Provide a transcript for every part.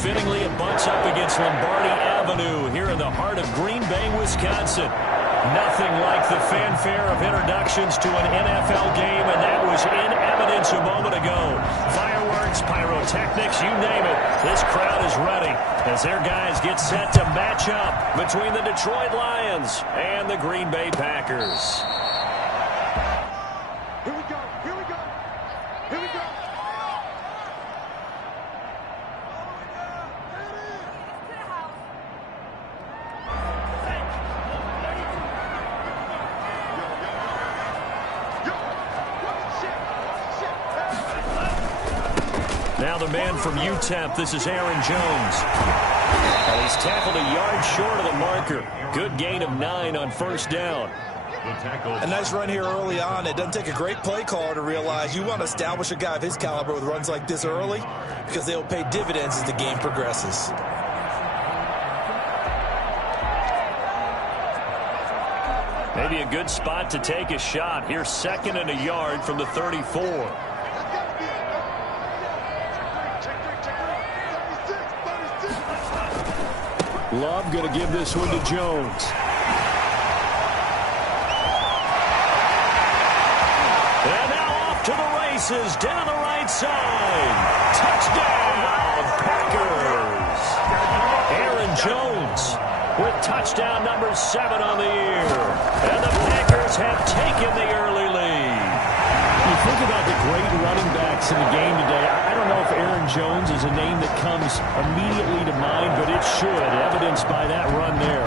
fittingly, it butts up against Lombardi Avenue here in the heart of Green Bay, Wisconsin. Nothing like the fanfare of introductions to an NFL game, and that was in evidence a moment ago. Fireworks, pyrotechnics, you name it. This crowd is ready as their guys get set to match up between the Detroit Lions and the Green Bay Packers. Here we go. Here we go. Here we go. Now the man from UTEP, this is Aaron Jones. Well, he's tackled a yard short of the marker. Good gain of 9 on first down. A nice run here early on. It doesn't take a great play caller to realize you want to establish a guy of his caliber with runs like this early because they'll pay dividends as the game progresses. Maybe a good spot to take a shot. Here's 2nd and a yard from the 34. Love going to give this one to Jones. And now off to the races, down the right side. Touchdown, Packers. Aaron Jones with touchdown number 7 on the year. And the Packers have taken the early lead. You think about the great running backs in the game today. I don't know if Aaron Jones is a name that comes immediately to mind, but it should, evidenced by that run there.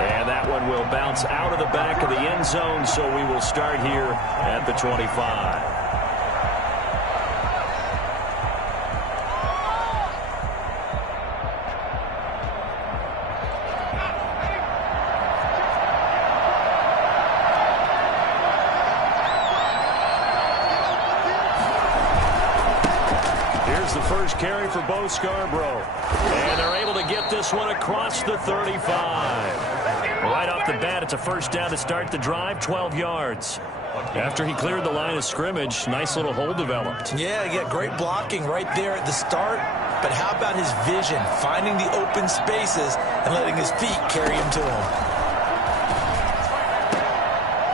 And that one will bounce out of the back of the end zone, so we will start here at the 25. The first carry for Bo Scarborough. And they're able to get this one across the 35. Right off the bat, it's a first down to start the drive, 12 yards. After he cleared the line of scrimmage, nice little hole developed. Yeah, he got great blocking right there at the start. But how about his vision, finding the open spaces and letting his feet carry him to him.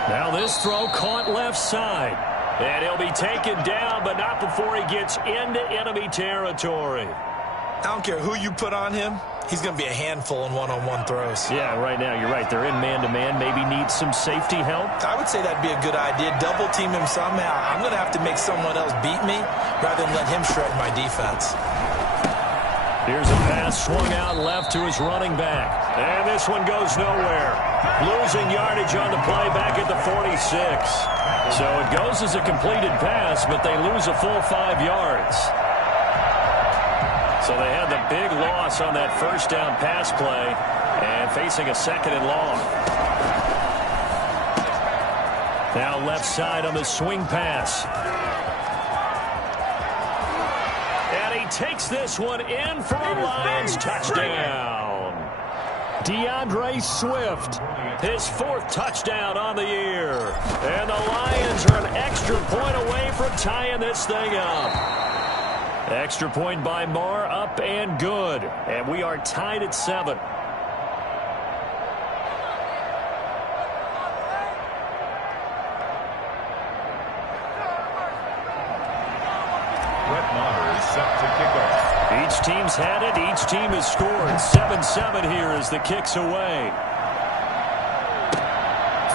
Now this throw caught left side. And he'll be taken down, but not before he gets into enemy territory. I don't care who you put on him. He's going to be a handful in one-on-one throws. Yeah, right now, you're right. They're in man-to-man. Maybe need some safety help. I would say that'd be a good idea. Double team him somehow. I'm going to have to make someone else beat me rather than let him shred my defense. Here's a pass swung out left to his running back. And this one goes nowhere. Losing yardage on the play back at the 46. So it goes as a completed pass, but they lose a full 5 yards. So they had the big loss on that first down pass play and facing a 2nd and long. Now left side on the swing pass. And he takes this one in for a Lions touchdown. DeAndre Swift, his 4th touchdown on the year. And the Lions are an extra point away from tying this thing up. Extra point by Marr, up and good. And we are tied at 7. Set to kick off. Each team's had it. Each team has scored. 7-7 here as the kick's away.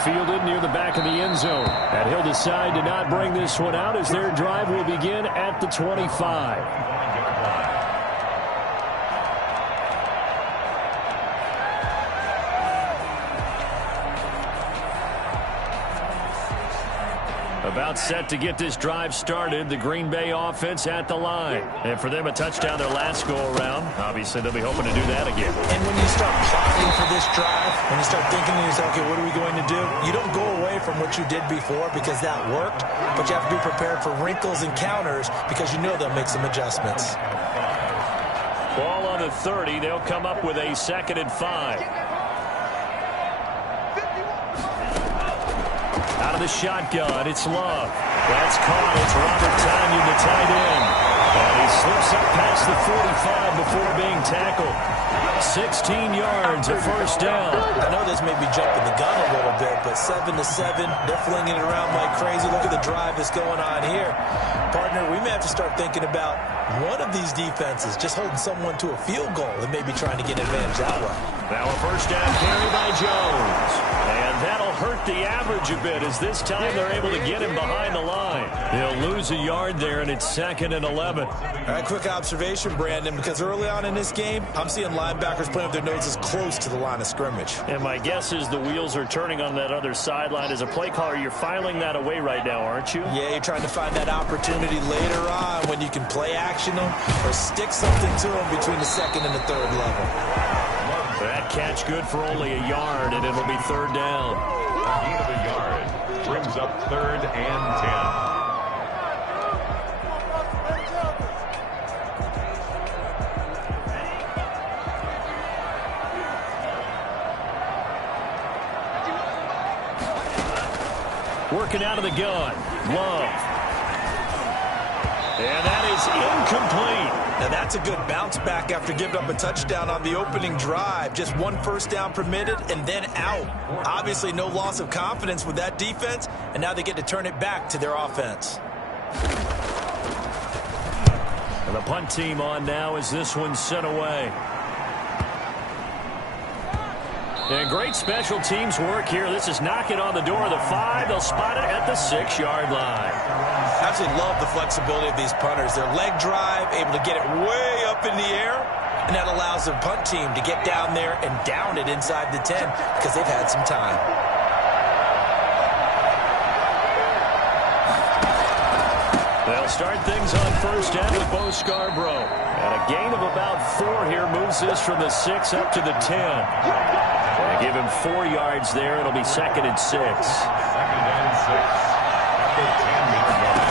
Fielded near the back of the end zone. And he'll decide to not bring this one out as their drive will begin at the 25. About set to get this drive started. The Green Bay offense at the line. And for them, a touchdown their last go-around. Obviously, they'll be hoping to do that again. And when you start plotting for this drive, when you start thinking to yourself, okay, what are we going to do? You don't go away from what you did before because that worked, but you have to be prepared for wrinkles and counters because you know they'll make some adjustments. Ball on the 30. They'll come up with a 2nd and 5. Out of the shotgun, it's Love. That's caught. It's Robert the 45 before being tackled. 16 yards, a first down. I know this may be jumping the gun a little bit, but 7-7, they're flinging it around like crazy. Look at the drive that's going on here. Partner, we may have to start thinking about one of these defenses just holding someone to a field goal and maybe trying to get an advantage that way. Now a first down carry by Jones. And that'll hurt the average a bit as this time they're able to get him behind the line. He'll lose a yard there, and it's 2nd and 11. All right, quick observation, Brandon, because early on in this game, I'm seeing linebackers playing with their noses close to the line of scrimmage. And my guess is the wheels are turning on that other sideline. As a play caller, you're filing that away right now, aren't you? Yeah, you're trying to find that opportunity later on when you can play action them or stick something to them between the 2nd and the 3rd level. That catch good for only a yard, and it'll be 3rd down. Gain of a yard brings up 3rd and 10. Working out of the gun. Love. And that is incomplete. Now that's a good bounce back after giving up a touchdown on the opening drive. Just one first down permitted and then out. Obviously no loss of confidence with that defense, and now they get to turn it back to their offense. And the punt team on now as this one's sent away. And great special teams work here. This is knocking on the door of the 5. They'll spot it at the 6-yard line. Absolutely love the flexibility of these punters. Their leg drive, able to get it way up in the air, and that allows the punt team to get down there and down it inside the 10 because they've had some time. They'll start things on first down with Bo Scarborough. And a gain of about 4 here moves this from the 6 up to the 10. They give him 4 yards there. It'll be 2nd and 6. 2nd and 6. At the 10-yard line.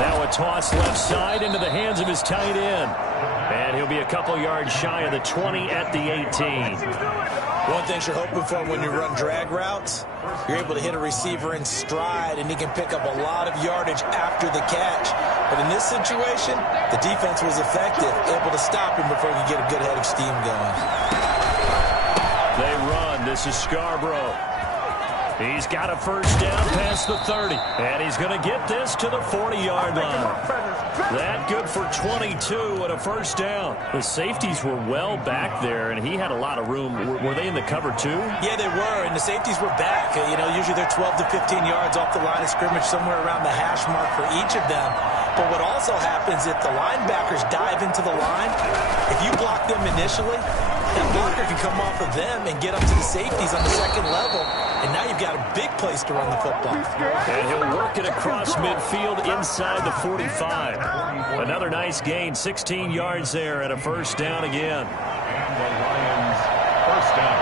Now a toss left side into the hands of his tight end. And he'll be a couple yards shy of the 20 at the 18. One thing you're hoping for when you run drag routes, you're able to hit a receiver in stride, and he can pick up a lot of yardage after the catch. But in this situation, the defense was effective, able to stop him before he could get a good head of steam going. They run. This is Scarborough. He's got a first down past the 30. And he's going to get this to the 40-yard line. That good for 22 and a first down. The safeties were well back there, and he had a lot of room. Were they in the cover too? Yeah, they were, and the safeties were back. You know, usually they're 12 to 15 yards off the line of scrimmage, somewhere around the hash mark for each of them. But what also happens if the linebackers dive into the line, if you block them initially, that blocker can come off of them and get up to the safeties on the 2nd level, and now you've got a big place to run the football. And he'll work it across midfield inside the 45. Another nice gain, 16 yards there and a first down again. And the Lions first down.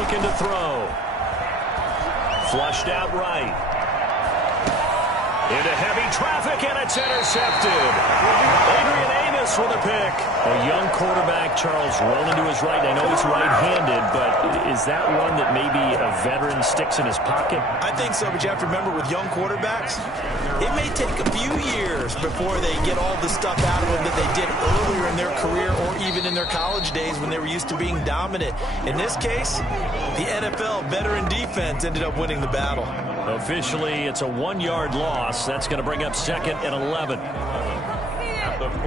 Looking to throw. Flushed out right. Into heavy traffic, and it's intercepted. Adrian Amos with a pick. A young quarterback, Charles, rolling to his right. I know he's right-handed, but is that one that maybe a veteran sticks in his pocket? I think so, but you have to remember with young quarterbacks, it may take a few years before they get all the stuff out of them that they did earlier in their career or even in their college days when they were used to being dominant. In this case, the NFL veteran defense ended up winning the battle. Officially, it's a 1-yard loss. That's going to bring up 2nd and 11.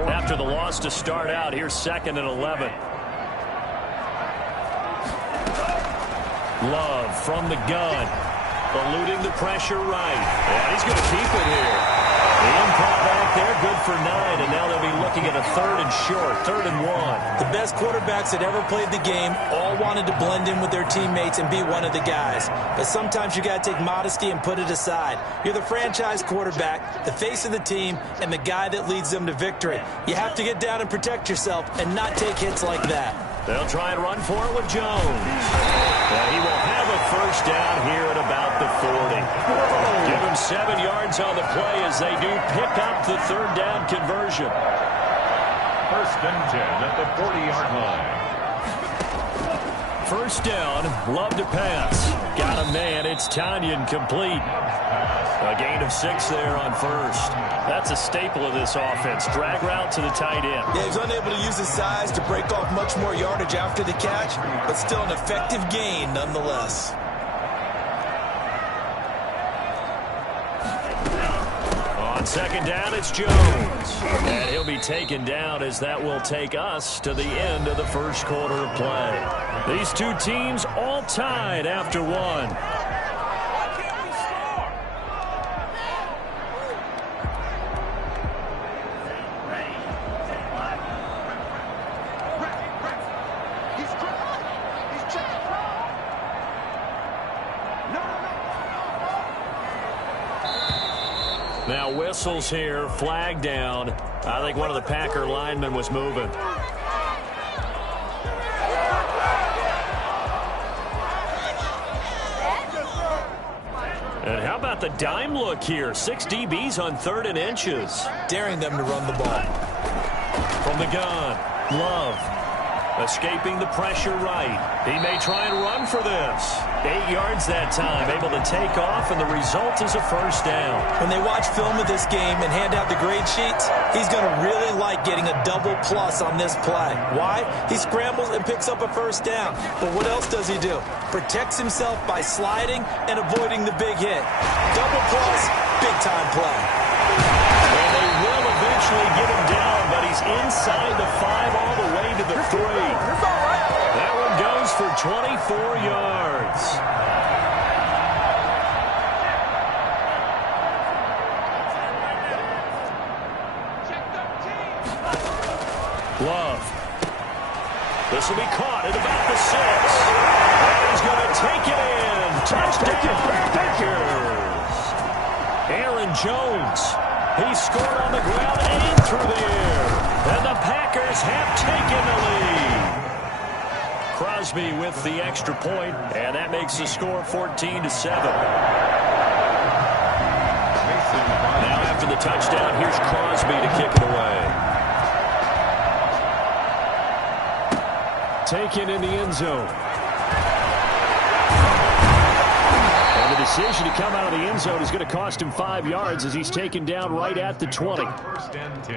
After the loss to start out, here's 2nd and 11. Love from the gun. Eluding the pressure right. And he's going to keep it here. The improv back there, good for 9, and now they'll be looking at a 3rd and short, 3rd and 1. The best quarterbacks that ever played the game all wanted to blend in with their teammates and be one of the guys. But sometimes you got to take modesty and put it aside. You're the franchise quarterback, the face of the team, and the guy that leads them to victory. You have to get down and protect yourself and not take hits like that. They'll try and run for it with Jones. And he will have a first down here at about the 40. Give him 7 yards on the play as they do pick up the 3rd down conversion. 1st and 10 at the 40-yard line. First down, Love to pass. Got a man, it's Tanyan complete. A gain of 6 there on first. That's a staple of this offense. Drag route to the tight end. Yeah, he's unable to use his size to break off much more yardage after the catch, but still an effective gain nonetheless. On second down, it's Jones. And he'll be taken down as that will take us to the end of the first quarter of play. These two teams all tied after one. Now whistles here, flag down. I think one of the Packer linemen was moving. And how about the dime look here? 6 DBs on 3rd and inches. Daring them to run the ball. From the gun, Love. Escaping the pressure right. He may try and run for this. 8 yards that time, able to take off, and the result is a first down. When they watch film of this game and hand out the grade sheets, he's going to really like getting a double plus on this play. Why? He scrambles and picks up a first down. But what else does he do? Protects himself by sliding and avoiding the big hit. Double plus, big-time play. And they will eventually get him down, but he's inside the 5 all the way to the 3. That one goes for 24 yards. Love. This will be caught at about the 6. And he's going to take it in. Touchdown, Packers. Aaron Jones. He scored on the ground and through the air. And the Packers have taken the lead. Crosby with the extra point, and that makes the score 14-7. Now after the touchdown, here's Crosby to kick it away. Taken in the end zone. And the decision to come out of the end zone is going to cost him 5 yards as he's taken down right at the 20. First and 10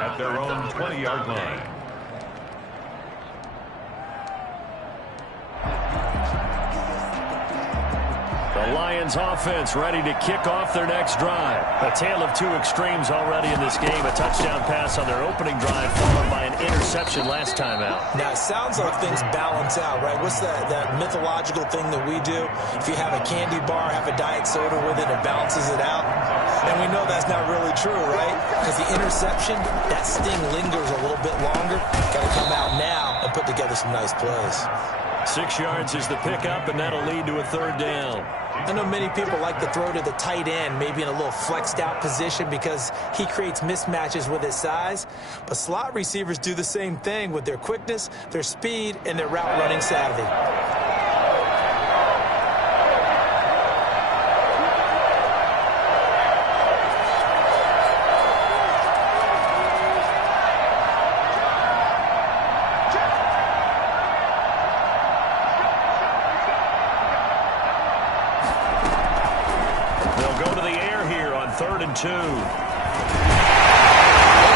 at their own 20-yard line. The Lions offense ready to kick off their next drive. A tale of 2 extremes already in this game. A touchdown pass on their opening drive followed by an interception last time out. Now, it sounds like things balance out, right? What's that mythological thing that we do? If you have a candy bar, have a diet soda with it, it balances it out. And we know that's not really true, right? Because the interception, that sting lingers a little bit longer. Got to come out now and put together some nice plays. 6 yards is the pickup, and that'll lead to a 3rd down. I know many people like to throw to the tight end, maybe in a little flexed out position because he creates mismatches with his size. But slot receivers do the same thing with their quickness, their speed, and their route running savvy. They'll go to the air here on 3rd and 2. And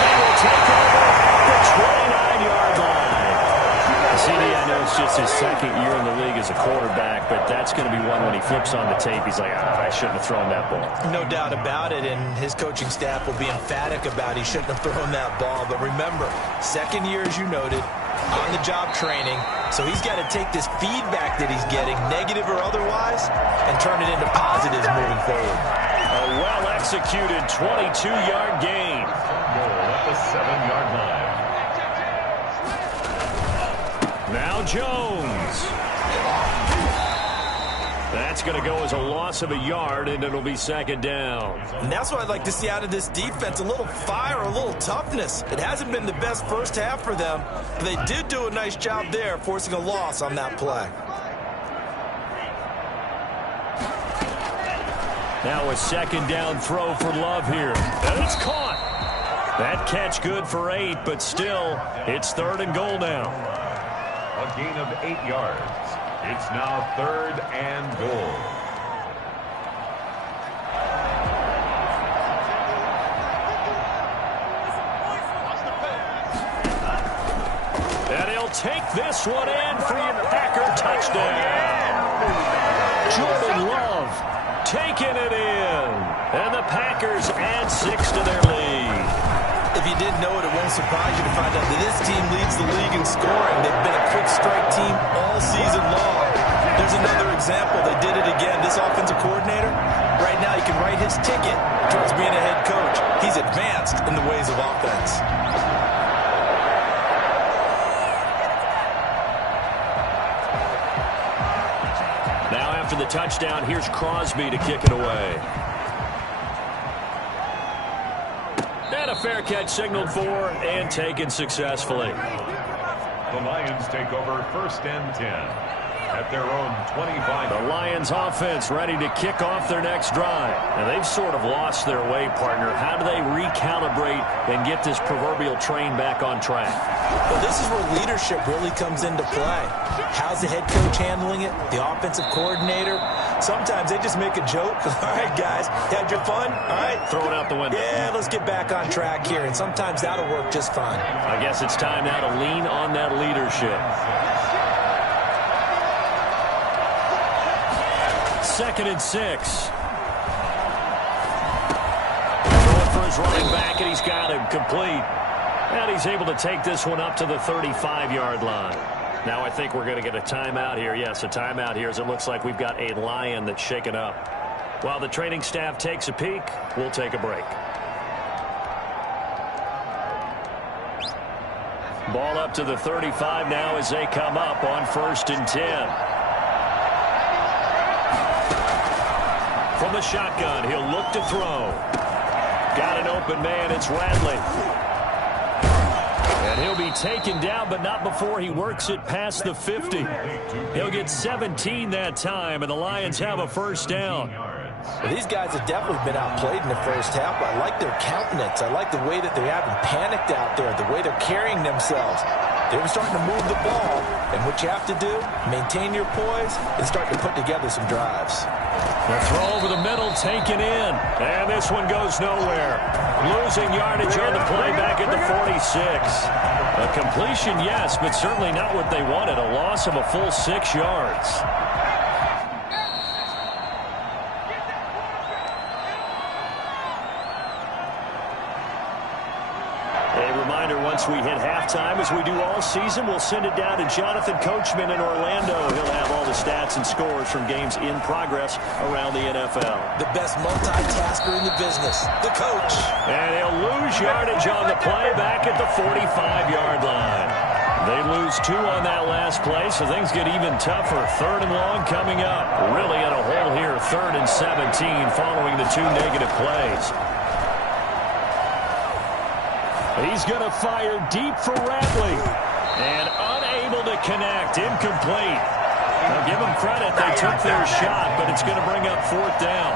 they will take over at the 29-yard line. CD, I know it's just his 2nd year in the league as a quarterback, but that's going to be one when he flips on the tape. He's like, I shouldn't have thrown that ball. No doubt about it, and his coaching staff will be emphatic about he shouldn't have thrown that ball. But remember, 2nd year, as you noted, on-the-job training, so he's got to take this feedback that he's getting, negative or otherwise, and turn it into positives moving forward. A well-executed 22-yard gain. Goal at the 7-yard line. Now Jones. That's going to go as a loss of a yard, and it'll be 2nd down. And that's what I'd like to see out of this defense, a little fire, a little toughness. It hasn't been the best first half for them, but they did do a nice job there, forcing a loss on that play. Now a 2nd down throw for Love here. And it's caught. That catch good for 8, but still, it's 3rd and goal now. A gain of 8 yards. It's now 3rd and goal. And he'll take this one in for your Packer touchdown. Jordan Love taking it in. And the Packers add 6 to their lead. If you didn't know it, it won't surprise you to find out that this team leads the league in scoring. They've been a quick strike team all season long. There's another example. They did it again. This offensive coordinator, right now he can write his ticket towards being a head coach. He's advanced in the ways of offense. Now after the touchdown, here's Crosby to kick it away. And a fair catch signaled for and taken successfully. The Lions take over 1st and 10 at their own 25. The Lions offense ready to kick off their next drive. And they've sort of lost their way, partner. How do they recalibrate and get this proverbial train back on track? Well, this is where leadership really comes into play. How's the head coach handling it? The offensive coordinator? Sometimes they just make a joke. All right, guys, had your fun? All right. Throw it out the window. Yeah, let's get back on track here. And sometimes that'll work just fine. I guess it's time now to lean on that leadership. 2nd and 6. Going for his running back, and he's got him complete. And he's able to take this one up to the 35-yard line. Now I think we're going to get a timeout here. Yes, a timeout here, as it looks like we've got a Lion that's shaken up. While the training staff takes a peek, we'll take a break. Ball up to the 35 now as they come up on 1st and 10. From the shotgun, he'll look to throw. Got an open man, it's Radley. And he'll be taken down, but not before he works it past the 50. He'll get 17 that time, and the Lions have a 1st down. Well, these guys have definitely been outplayed in the first half. I like their countenance. I like the way that they haven't panicked out there, the way they're carrying themselves. They were starting to move the ball, and what you have to do, maintain your poise, and start to put together some drives. The throw over the middle, taken in, and this one goes nowhere. Losing yardage on the play back at the 46. A completion, yes, but certainly not what they wanted. A loss of a full 6 yards. Once we hit halftime, as we do all season, we'll send it down to Jonathan Coachman in Orlando. He'll have all the stats and scores from games in progress around the NFL. The best multitasker in the business, the coach. And he'll lose yardage on the play back at the 45-yard line. They lose 2 on that last play, so things get even tougher. 3rd and long coming up. Really in a hole here, 3rd and 17 following the 2 negative plays. He's going to fire deep for Radley. And unable to connect. Incomplete. Now give them credit. They took their shot, but it's going to bring up 4th down.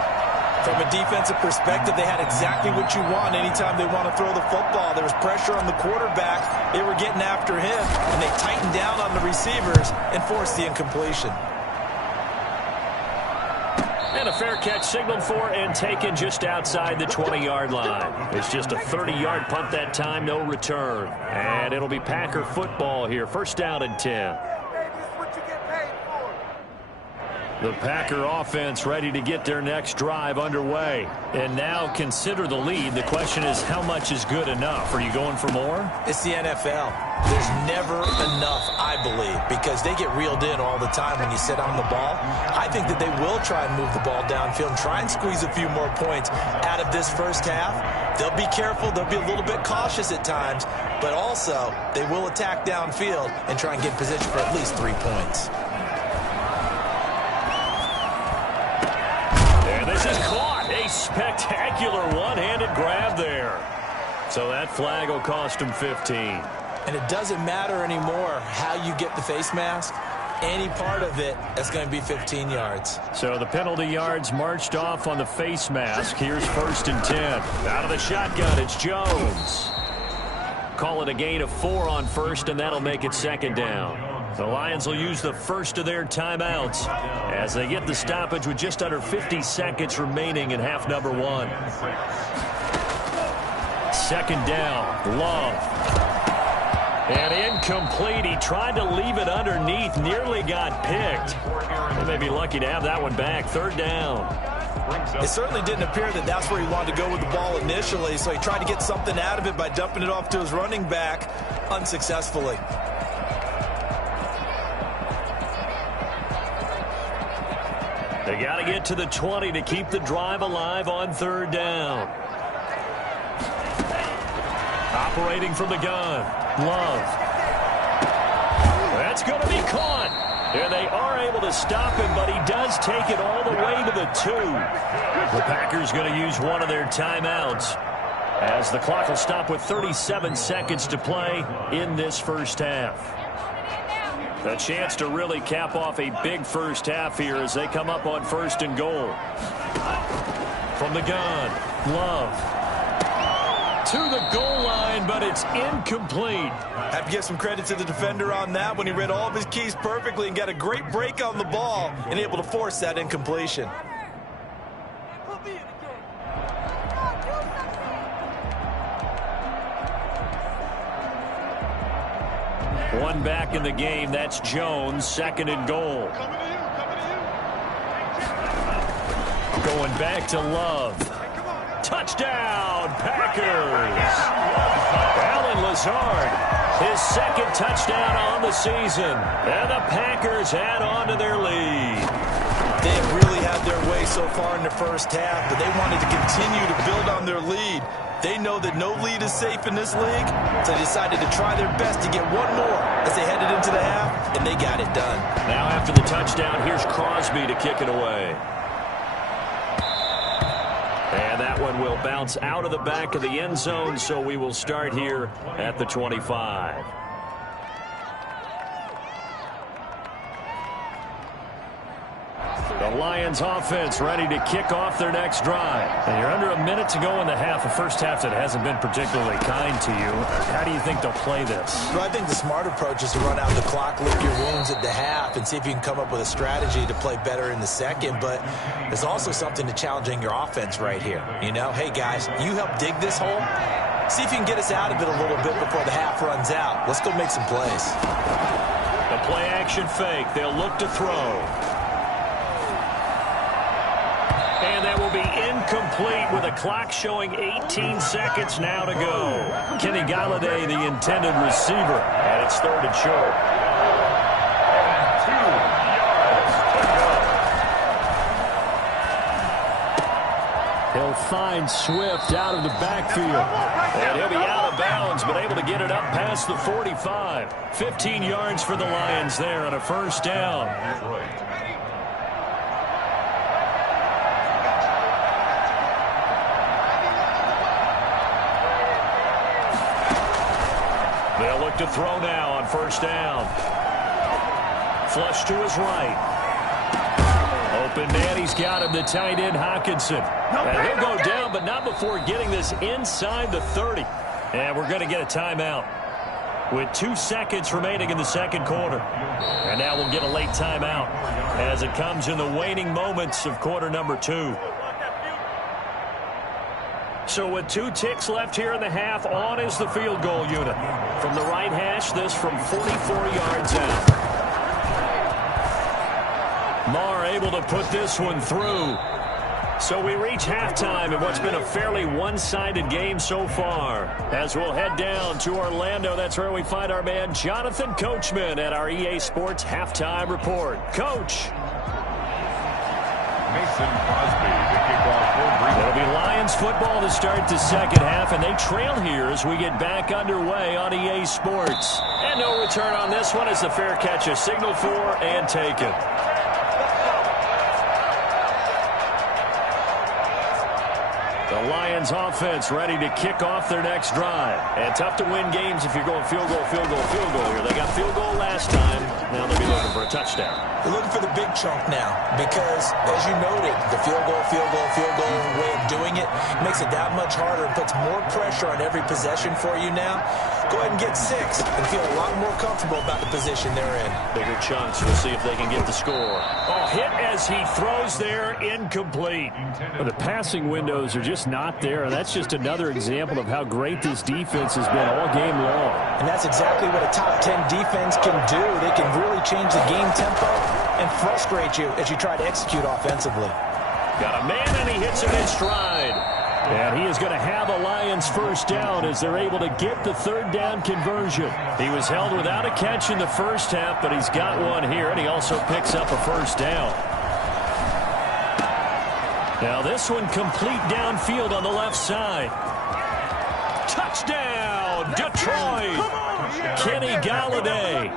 From a defensive perspective, they had exactly what you want anytime they want to throw the football. There was pressure on the quarterback. They were getting after him, and they tightened down on the receivers and forced the incompletion. And a fair catch signaled for and taken just outside the 20-yard line. It's just a 30-yard punt that time, no return. And it'll be Packer football here. 1st down and 10. The Packer offense ready to get their next drive underway. And now consider the lead. The question is, how much is good enough? Are you going for more? It's the NFL. There's never enough, I believe, because they get reeled in all the time when you sit on the ball. I think that they will try and move the ball downfield and try and squeeze a few more points out of this first half. They'll be careful. They'll be a little bit cautious at times, but also they will attack downfield and try and get in position for at least 3 points. This is caught. A spectacular one-handed grab there. So that flag will cost him 15. And it doesn't matter anymore how you get the face mask. Any part of it, that's going to be 15 yards. So the penalty yards marched off on the face mask. Here's 1st and 10. Out of the shotgun, it's Jones. Call it a gain of 4 on 1st, and that'll make it 2nd down. The Lions will use the first of their timeouts as they get the stoppage with just under 50 seconds remaining in half number one. Second down, Love. And incomplete. He tried to leave it underneath, nearly got picked. They may be lucky to have that one back. Third down. It certainly didn't appear that that's where he wanted to go with the ball initially, so he tried to get something out of it by dumping it off to his running back unsuccessfully. They got to get to the 20 to keep the drive alive on third down. Operating from the gun, Love. That's going to be caught. And they are able to stop him, but he does take it all the way to the 2. The Packers going to use one of their timeouts as the clock will stop with 37 seconds to play in this first half. A chance to really cap off a big first half here as they come up on first and goal. From the gun, Love. To the goal line, but it's incomplete. Have to give some credit to the defender on that when he read all of his keys perfectly and got a great break on the ball and able to force that incompletion. One back in the game. That's Jones. Second and goal. Going back to Love. Touchdown, Packers. Alan Lazard, his second touchdown on the season. And the Packers add on to their lead. They have really had their way so far in the first half, but they wanted to continue to build on their lead. They know that no lead is safe in this league, so they decided to try their best to get one more as they headed into the half, and they got it done. Now after the touchdown, here's Crosby to kick it away. And that one will bounce out of the back of the end zone, so we will start here at the 25. The Lions offense ready to kick off their next drive. And you're under a minute to go in the half, a first half that hasn't been particularly kind to you. How do you think they'll play this? Well, I think the smart approach is to run out the clock, lick your wounds at the half, and see if you can come up with a strategy to play better in the second. But there's also something to challenging your offense right here. You know, hey, guys, you help dig this hole. See if you can get us out of it a little bit before the half runs out. Let's go make some plays. The play-action fake. They'll look to throw. And that will be incomplete with a clock showing 18 seconds now to go. Kenny Galladay, the intended receiver, and it's third and short. 2 yards to go. He'll find Swift out of the backfield. And he'll be out of bounds, but able to get it up past the 45. 15 yards for the Lions there on a first down. They'll look to throw now on first down. Flush to his right. Open man, he's got him, the tight end, Hockenson. And he'll go down, but not before getting this inside the 30. And we're going to get a timeout with 2 seconds remaining in the second quarter. And now we'll get a late timeout as it comes in the waning moments of quarter number 2. So with 2 ticks left here in the half, on is the field goal unit. From the right hash, this from 44 yards out. Marr able to put this one through. So we reach halftime in what's been a fairly one-sided game so far. As we'll head down to Orlando, that's where we find our man Jonathan Coachman at our EA Sports Halftime Report. Coach. Mason Crosby to kick off for Green. It'll be Lions football to start the second half, and they trail here as we get back underway on EA Sports. And no return on this one as the fair catch is signaled for and taken. The Lions offense ready to kick off their next drive. And tough to win games if you're going field goal, field goal, field goal here. They got field goal last time. Now they'll be looking for a touchdown. They're looking for the big chunk now because, as you noted, the field goal way of doing it makes it that much harder and puts more pressure on every possession for you now. go ahead and get 6 and feel a lot more comfortable about the position they're in. Bigger chunks. We'll see if they can get the score. Oh, hit as he throws there, incomplete. Well, the passing windows are just not there, and that's just another example of how great this defense has been all game long. And that's exactly what a top 10 defense can do. They can really change the game tempo and frustrate you as you try to execute offensively. Got a man, and he hits him in stride. And he is going to have a Lions first down as they're able to get the third down conversion. He was held without a catch in the first half, but he's got one here, and he also picks up a first down. Now this one complete downfield on the left side. Touchdown, Detroit! Kenny Galladay,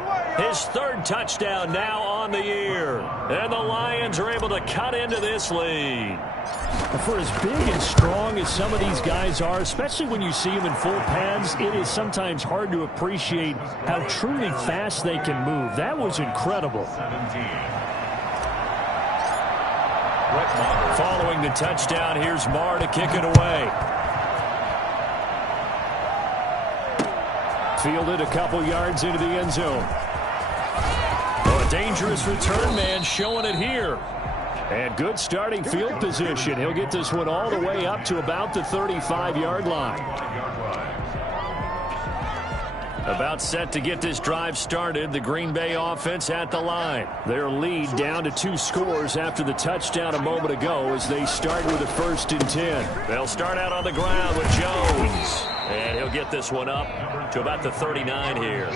his third touchdown now on the year. And the Lions are able to cut into this lead. For as big and strong as some of these guys are, especially when you see them in full pads, it is sometimes hard to appreciate how truly fast they can move. That was incredible. Following the touchdown, here's Marr to kick it away. Fielded a couple yards into the end zone. Oh, a dangerous return man showing it here. And good starting field position. He'll get this one all the way up to about the 35-yard line. About set to get this drive started, the Green Bay offense at the line. Their lead down to 2 scores after the touchdown a moment ago as they start with a 1st and 10. They'll start out on the ground with Jones. And he'll get this one up to about the 39 here.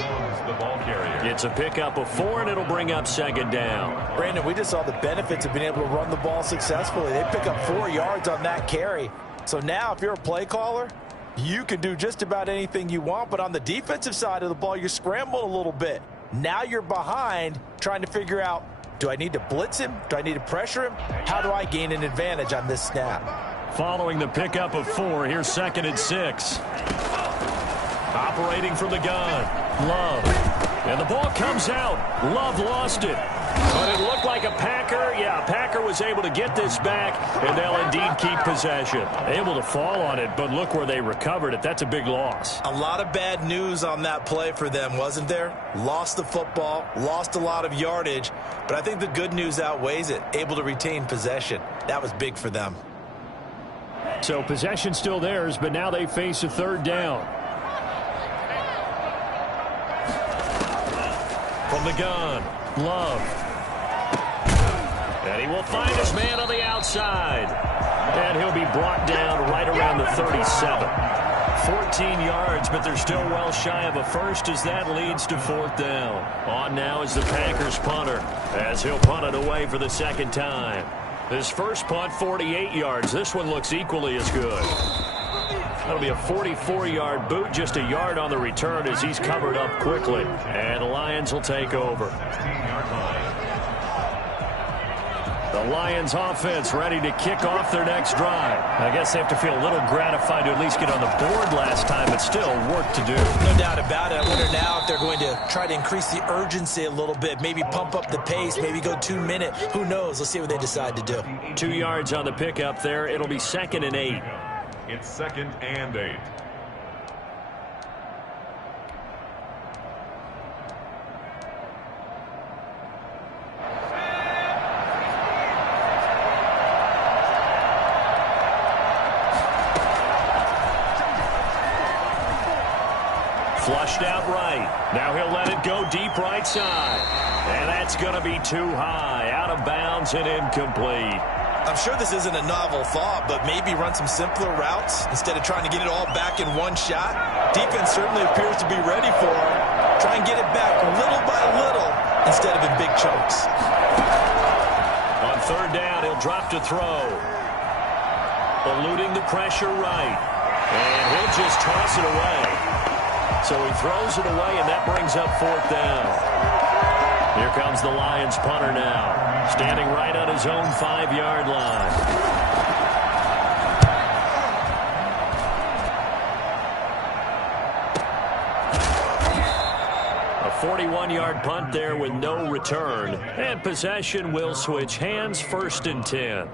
It's a pickup of 4, and it'll bring up 2nd down. Brandon, we just saw the benefits of being able to run the ball successfully. They pick up 4 yards on that carry. So now if you're a play caller, you can do just about anything you want, but on the defensive side of the ball, you're scrambling a little bit. Now you're behind trying to figure out, do I need to blitz him? Do I need to pressure him? How do I gain an advantage on this snap? Following the pickup of 4, here's 2nd and 6. Operating from the gun, Love. And the ball comes out. Love lost it. But it looked like a Packer. Yeah, Packer was able to get this back, and they'll indeed keep possession. Able to fall on it, but look where they recovered it. That's a big loss. A lot of bad news on that play for them, wasn't there? Lost the football, lost a lot of yardage, but I think the good news outweighs it. Able to retain possession. That was big for them. So possession still theirs, but now they face a 3rd down. From the gun, Love. And he will find his man on the outside. And he'll be brought down right around the 37. 14 yards, but they're still well shy of a first as that leads to 4th down. On now is the Packers punter as he'll punt it away for the 2nd time. His first punt, 48 yards. This one looks equally as good. That'll be a 44-yard boot, just a yard on the return as he's covered up quickly. And the Lions will take over. The Lions offense ready to kick off their next drive. I guess they have to feel a little gratified to at least get on the board last time, but still work to do. No doubt about it. I wonder now if they're going to try to increase the urgency a little bit, maybe pump up the pace, maybe go 2 minute. Who knows? Let's see what they decide to do. 2 yards on the pickup there. It'll be 2nd and 8. It's 2nd and 8. Flushed out right. Now he'll let it go deep right side. And that's going to be too high. Out of bounds and incomplete. I'm sure this isn't a novel thought, but maybe run some simpler routes instead of trying to get it all back in one shot. Defense certainly appears to be ready for him. Try and get it back little by little instead of in big chunks. On 3rd down, he'll drop to throw. Eluding the pressure right. And he'll just toss it away. So he throws it away, and that brings up 4th down. Here comes the Lions punter now, standing right on his own 5-yard line. A 41-yard punt there with no return. And possession will switch hands, 1st and 10.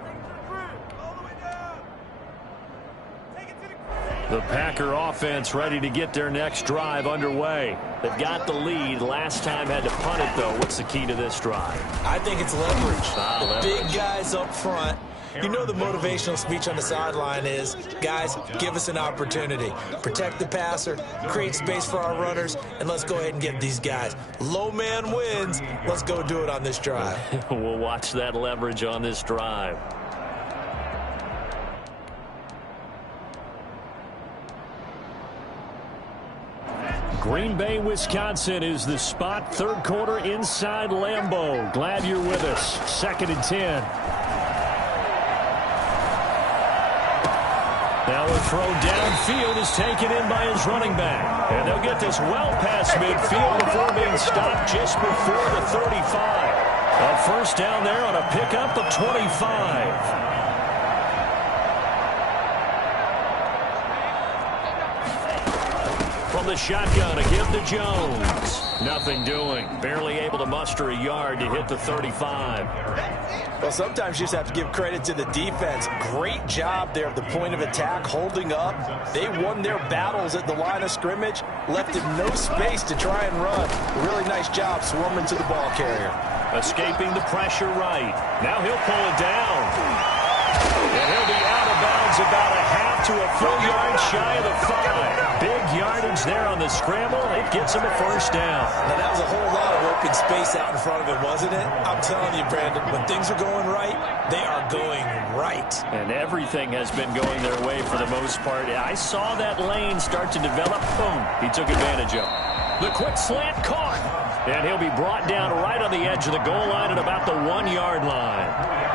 The Packer offense ready to get their next drive underway. They've got the lead. Last time had to punt it, though. What's the key to this drive? I think it's leverage. Big guys up front. You know the motivational speech on the sideline is, guys, give us an opportunity. Protect the passer, create space for our runners, and let's go ahead and get these guys. Low man wins. Let's go do it on this drive. We'll watch that leverage on this drive. Green Bay, Wisconsin is the spot. Third quarter inside Lambeau. Glad you're with us. 2nd and 10. Now a throw downfield is taken in by his running back. And they'll get this well past midfield before being stopped just before the 35. A first down there on a pickup of 25. From the shotgun, a give to Jones. Nothing doing. Barely able to muster a yard to hit the 35. Well, sometimes you just have to give credit to the defense. Great job there at the point of attack, holding up. They won their battles at the line of scrimmage, left him no space to try and run. Really nice job swarming to the ball carrier. Escaping the pressure right. Now he'll pull it down. And he'll be out of bounds about a half to a full yard shy of the 5. Big yardage there on the scramble. It gets him a first down. Now, that was a whole lot of open space out in front of him, wasn't it? I'm telling you, Brandon, when things are going right, they are going right. And everything has been going their way for the most part. I saw that lane start to develop. Boom. He took advantage of it. The quick slant caught. And he'll be brought down right on the edge of the goal line at about the 1 yard line.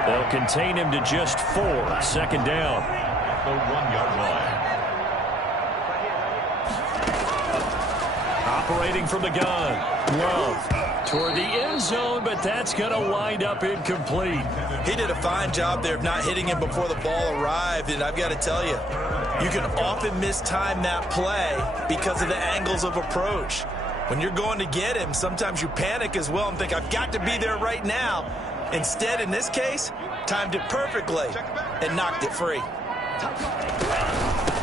They'll contain him to just 4. 2nd down. The 1 yard line. Operating from the gun. Love toward the end zone, but that's going to wind up incomplete. He did a fine job there of not hitting him before the ball arrived, and I've got to tell you, you can often mistime that play because of the angles of approach. When you're going to get him, sometimes you panic as well and think, I've got to be there right now. Instead, in this case, timed it perfectly and knocked it free.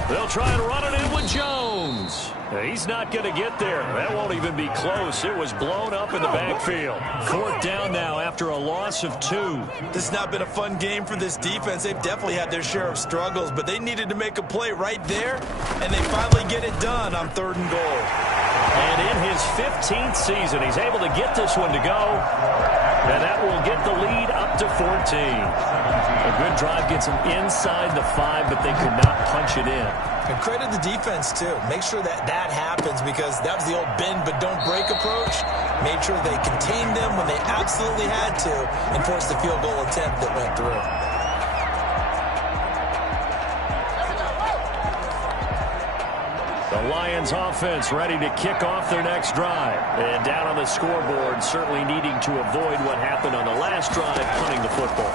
They'll try and run it in with Jones. He's not going to get there. That won't even be close. It was blown up in the backfield. 4th down now after a loss of 2. This has not been a fun game for this defense. They've definitely had their share of struggles, but they needed to make a play right there, and they finally get it done on 3rd and goal. And in his 15th season, he's able to get this one to go. And that will get the lead up to 14. A good drive gets them inside the 5, but they could not punch it in. And credit the defense, too. Make sure that that happens because that was the old bend but don't break approach. Made sure they contained them when they absolutely had to and forced the field goal attempt that went through. The Lions offense ready to kick off their next drive. And down on the scoreboard, certainly needing to avoid what happened on the last drive, punting the football.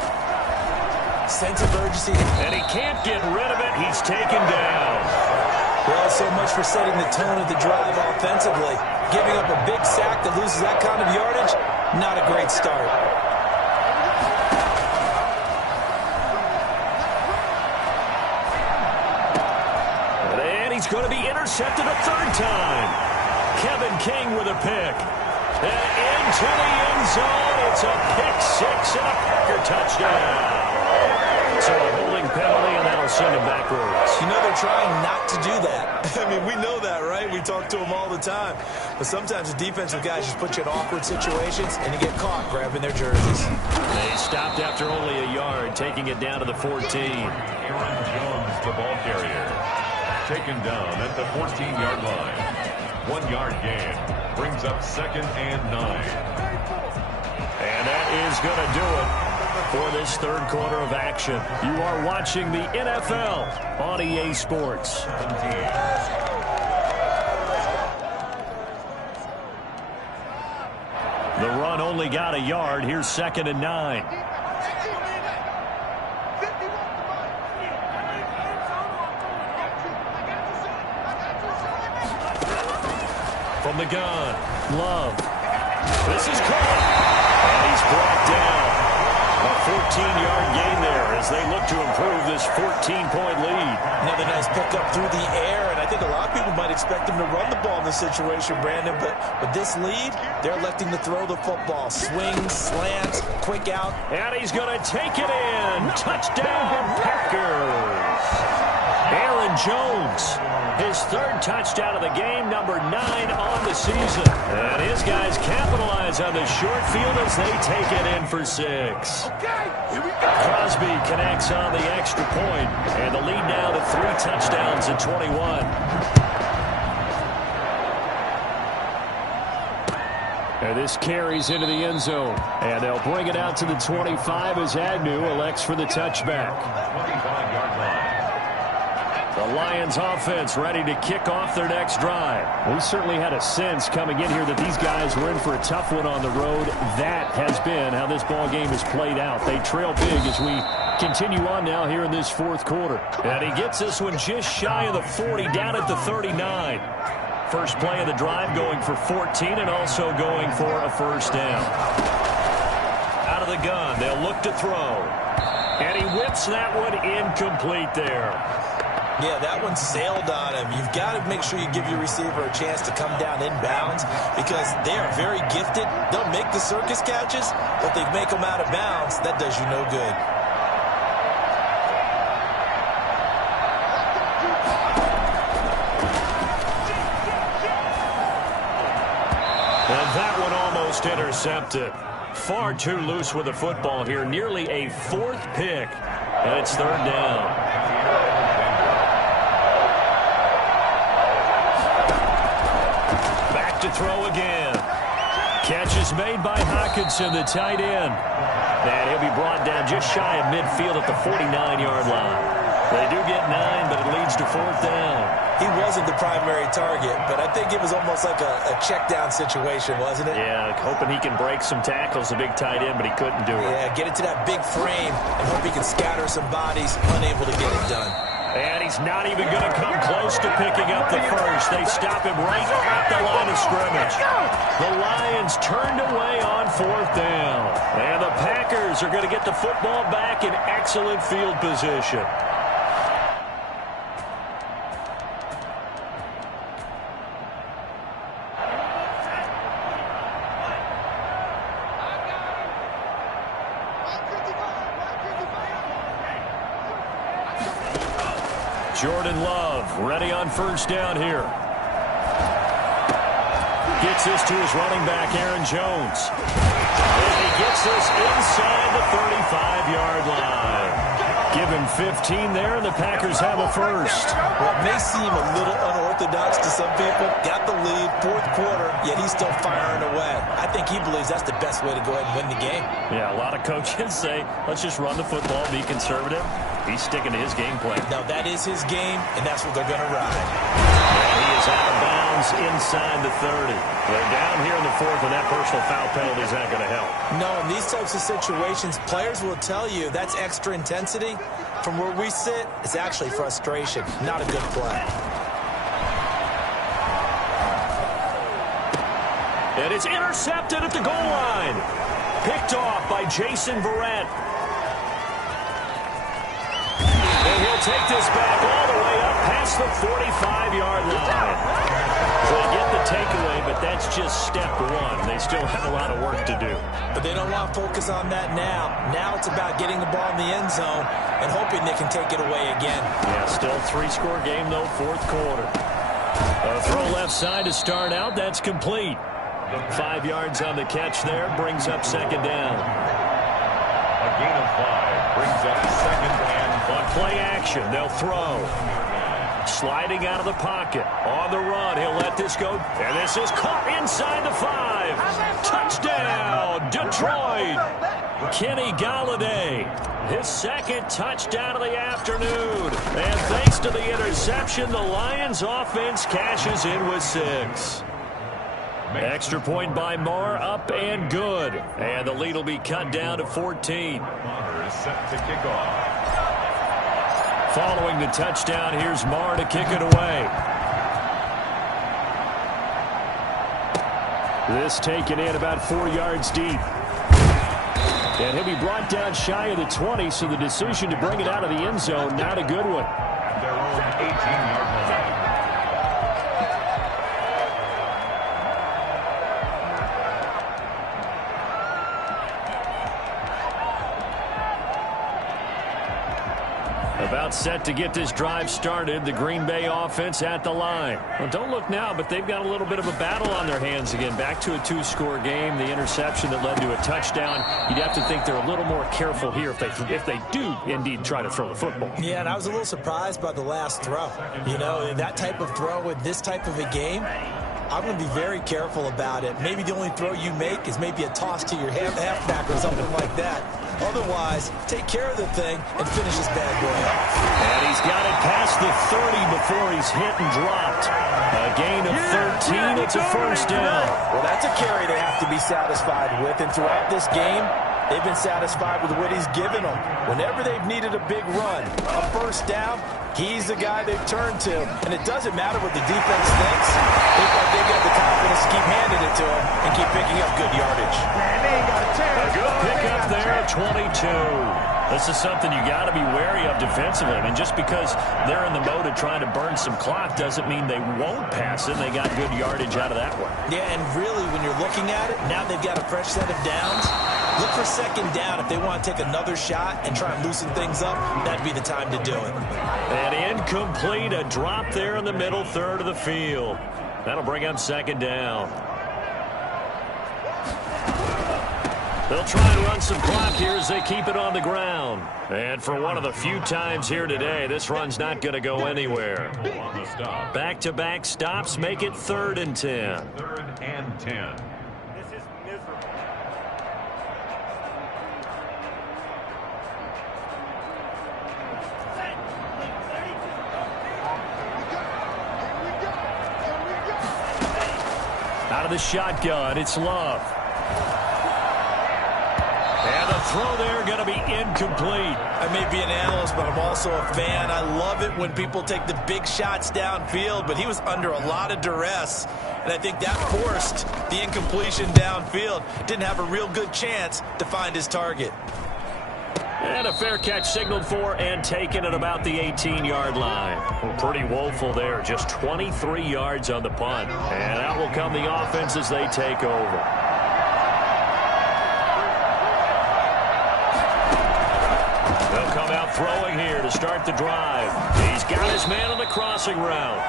Sense of urgency. And he can't get rid of it. He's taken down. Well, so much for setting the tone of the drive offensively. Giving up a big sack that loses that kind of yardage, not a great start. And he's going to be intercepted a 3rd time. Kevin King with a pick. And into the end zone. It's a pick 6 and a Packer touchdown. So a holding penalty, and that'll send him backwards. You know, they're trying not to do that. I mean, we know that, right? We talk to them all the time. But sometimes the defensive guys just put you in awkward situations, and you get caught grabbing their jerseys. They stopped after only a yard, taking it down to the 14. Aaron Jones, the ball carrier. Taken down at the 14-yard line. 1 yard gain. Brings up 2nd and 9. And that is going to do it for this 3rd quarter of action. You are watching the NFL on EA Sports. The run only got a yard. Here's 2nd and 9. From the gun, Love. This is caught. And he's brought down. A 14-yard gain there. as they look to improve this 14-point lead. Another nice pickup through the air, and I think a lot of people might expect him to run the ball in this situation, Brandon, but with this lead, they're electing to throw the football. Swings, slants, quick out. And he's going to take it in. Touchdown, Packers. Aaron Jones, his third touchdown of the game, number 9 on the season. And his guys capitalize on the short field as they take it in for 6. Okay, here we go. Crosby connects on the extra point, and the lead now to 3 touchdowns at 21. And this carries into the end zone. And they'll bring it out to the 25 as Agnew elects for the touchback. 25-yard line. The Lions offense ready to kick off their next drive. We certainly had a sense coming in here that these guys were in for a tough one on the road. That has been how this ball game has played out. They trail big as we continue on now here in this fourth quarter. And he gets this one just shy of the 40, down at the 39. First play of the drive going for 14 and also going for a first down. Out of the gun, they'll look to throw. And he whips that one incomplete there. Yeah, that one sailed on him. You've got to make sure you give your receiver a chance to come down inbounds because they are very gifted. They'll make the circus catches, but they make them out of bounds. That does you no good. And that one almost intercepted. Far too loose with the football here. Nearly a 4th pick. And it's 3rd down. To throw again. Catch is made by Hockenson, the tight end. And he'll be brought down just shy of midfield at the 49-yard line. They do get 9, but it leads to 4th down. He wasn't the primary target, but I think it was almost like a check down situation, wasn't it? Yeah, hoping he can break some tackles, the big tight end, but he couldn't do it. Yeah, get it to that big frame and hope he can scatter some bodies, unable to get it done. And he's not even going to come close to picking up the first. They stop him right at the line of scrimmage. The Lions turned away on 4th down. And the Packers are going to get the football back in excellent field position. Jordan Love ready on first down here. Gets this to his running back, Aaron Jones. And he gets this inside the 35-yard line. Give him 15 there, and the Packers have a first. What may seem a little unorthodox to some people, got the lead, 4th quarter, yet he's still firing away. I think he believes that's the best way to go ahead and win the game. Yeah, a lot of coaches say, let's just run the football, be conservative. He's sticking to his game plan. Now, that is his game, and that's what they're going to ride. And he is out of bounds inside the 30. They're down here in the 4th, and that personal foul penalty is not going to help. No, in these types of situations, players will tell you that's extra intensity. From where we sit, it's actually frustration. Not a good play. And it's intercepted at the goal line. Picked off by Jason Verrett. And he'll take this back all the way up past the 45-yard line. So they get the takeaway, but that's just step 1. They still have a lot of work to do. But they don't want to focus on that now. Now it's about getting the ball in the end zone and hoping they can take it away again. Yeah, still 3-score game, though, 4th quarter. A throw left side to start out. That's complete. 5 yards on the catch there. Brings up 2nd down. A gain of 5 brings up 2nd and 5. On play action, they'll throw. Sliding out of the pocket. On the run, he'll let this go. And this is caught inside the 5. Touchdown, Detroit. Kenny Galladay, his 2nd touchdown of the afternoon. And thanks to the interception, the Lions offense cashes in with 6. Extra point by Marr, up and good. And the lead will be cut down to 14. Marr is set to kick off. Following the touchdown, here's Marr to kick it away. This taken in about 4 yards deep. And he'll be brought down shy of the 20, so the decision to bring it out of the end zone, not a good one. Their own 18-yard line. About set to get this drive started, the Green Bay offense at the line. Well, don't look now, but they've got a little bit of a battle on their hands again. Back to a two-score game, the interception that led to a touchdown. You'd have to think they're a little more careful here if they do indeed try to throw the football. Yeah, and I was a little surprised by the last throw. You know, that type of throw in this type of a game, I'm going to be very careful about it. Maybe the only throw you make is maybe a toss to your halfback or something like that. Otherwise, take care of the thing and finish this bad boy off. And he's got it past the 30 before he's hit and dropped. A gain of 13. It's a first down. Well, that's a carry they have to be satisfied with. And throughout this game, they've been satisfied with what he's given them. Whenever they've needed a big run, a first down, he's the guy they've turned to. And it doesn't matter what the defense thinks. They've got the confidence to keep handing it to him and keep picking up good yardage. A good pickup there, 22. This is something you got to be wary of defensively. I mean, just because they're in the mode of trying to burn some clock doesn't mean they won't pass it. They got good yardage out of that one. Yeah, and really, when you're looking at it, now they've got a fresh set of downs. Look for second down. If they want to take another shot and try and loosen things up, that'd be the time to do it. And incomplete, a drop there in the middle third of the field. That'll bring up second down. They'll try and run some clock here as they keep it on the ground. And for one of the few times here today, this run's not going to go anywhere. On the stop. Back-to-back stops make it 3rd and 10. 3rd and 10. This is miserable. Out of the shotgun, it's Love. And the throw there going to be incomplete. I may be an analyst, but I'm also a fan. I love it when people take the big shots downfield, but he was under a lot of duress, and I think that forced the incompletion downfield. Didn't have a real good chance to find his target. And a fair catch signaled for and taken at about the 18-yard line. Well, pretty woeful there, just 23 yards on the punt. And out will come the offense as they take over. They'll come out throwing here to start the drive. He's got his man on the crossing route.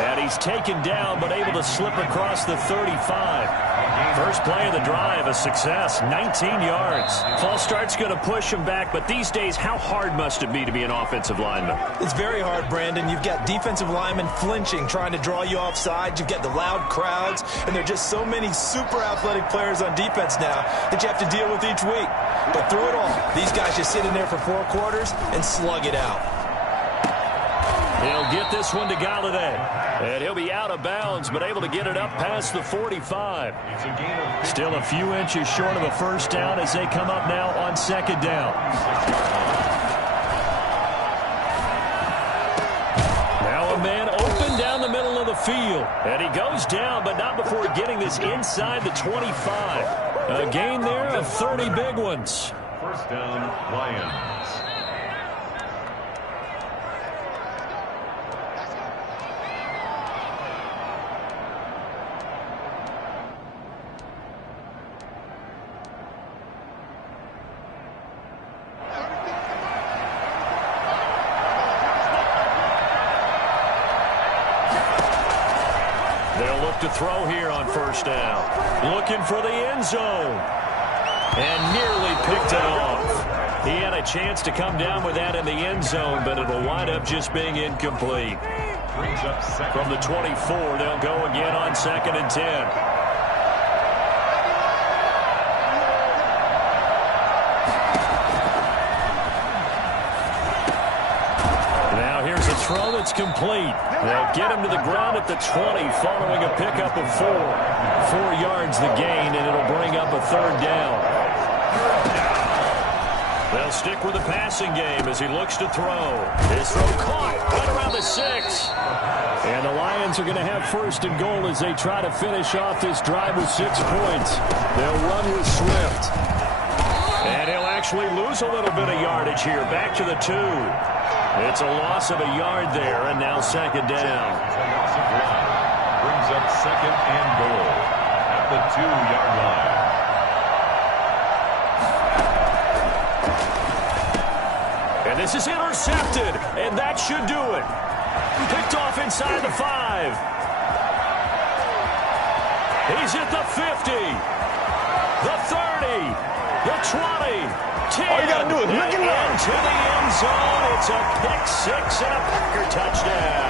And he's taken down but able to slip across the 35. First play of the drive, a success, 19 yards. False start's going to push him back, but these days, how hard must it be to be an offensive lineman? It's very hard, Brandon. You've got defensive linemen flinching, trying to draw you offside. You've got the loud crowds, and there are just so many super athletic players on defense now that you have to deal with each week. But through it all, these guys just sit in there for 4 quarters and slug it out. He'll get this one to Galladay. And he'll be out of bounds, but able to get it up past the 45. Still a few inches short of a first down as they come up now on second down. Now a man open down the middle of the field. And he goes down, but not before getting this inside the 25. A gain there of 30 big ones. First down, Lions. To throw here on first down. Looking for the end zone. And nearly picked it off. He had a chance to come down with that in the end zone, but it'll wind up just being incomplete. From the 24, they'll go again on 2nd and 10. Throw that's complete. They'll get him to the ground at the 20 following a pickup of 4. 4 yards the gain, and it'll bring up a 3rd down. They'll stick with the passing game as he looks to throw. His throw caught right around the 6. And the Lions are going to have 1st and goal as they try to finish off this drive with 6 points. They'll run with Swift. And actually lose a little bit of yardage here. Back to the 2. It's a loss of a yard there, and now second down. Offensive line brings up second and goal at the 2-yard line. And this is intercepted, and that should do it. Picked off inside the 5. He's at the 50, the 30, the 20, 10. All you got to do is look and run. Into the end zone. It's a pick 6 and a Packer touchdown.